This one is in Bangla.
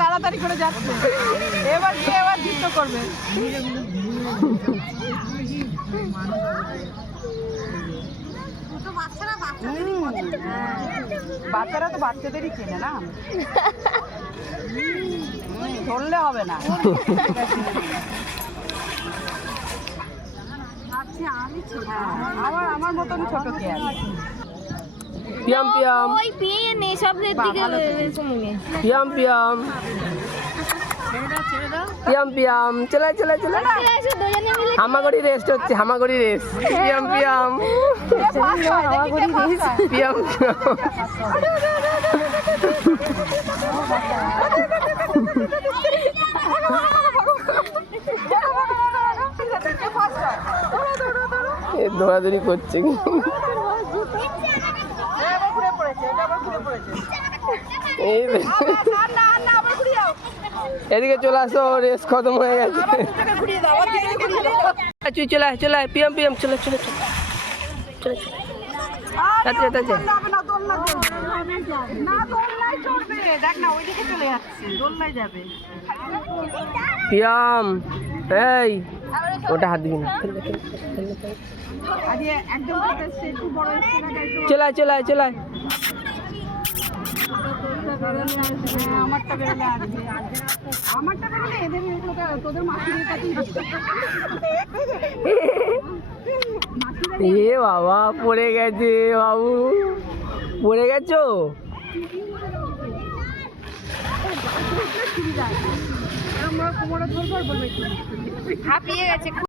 তাড়াতাড়ি করে যাচ্ছে, এবার গিয়ে এবার যুদ্ধ করবে। বাচ্চারা তো বাচ্চাদেরই চেনে না, ধরলে হবে না। আমার মতন ছোট কে আছে? পিয়াম পিয়াম ওই পেয়ে নে সব দিকে পিয়াম পিয়াম পিয়াম পিয়াম চলে চলে চলে হামাগুড়ি রেস্ট হচ্ছে, হামাগুড়ি রেস। পিয়াম পিয়াম পিয়াম দৌড়াদৌড়ি করছে। এদিকে চলে আসো, রেস খতম হয়ে গেছে। চলে আয় চলে আয়, পিয়াম পিয়াম চলে চলে চলে চলে চলে। পিয়াম এই ওটা হাত দিবি না, চলে আয় চলে আয় চলে আয়। এ বাবা পড়ে গেছে, বাবু পড়ে গেছো। হাঁপিয়ে গেছে।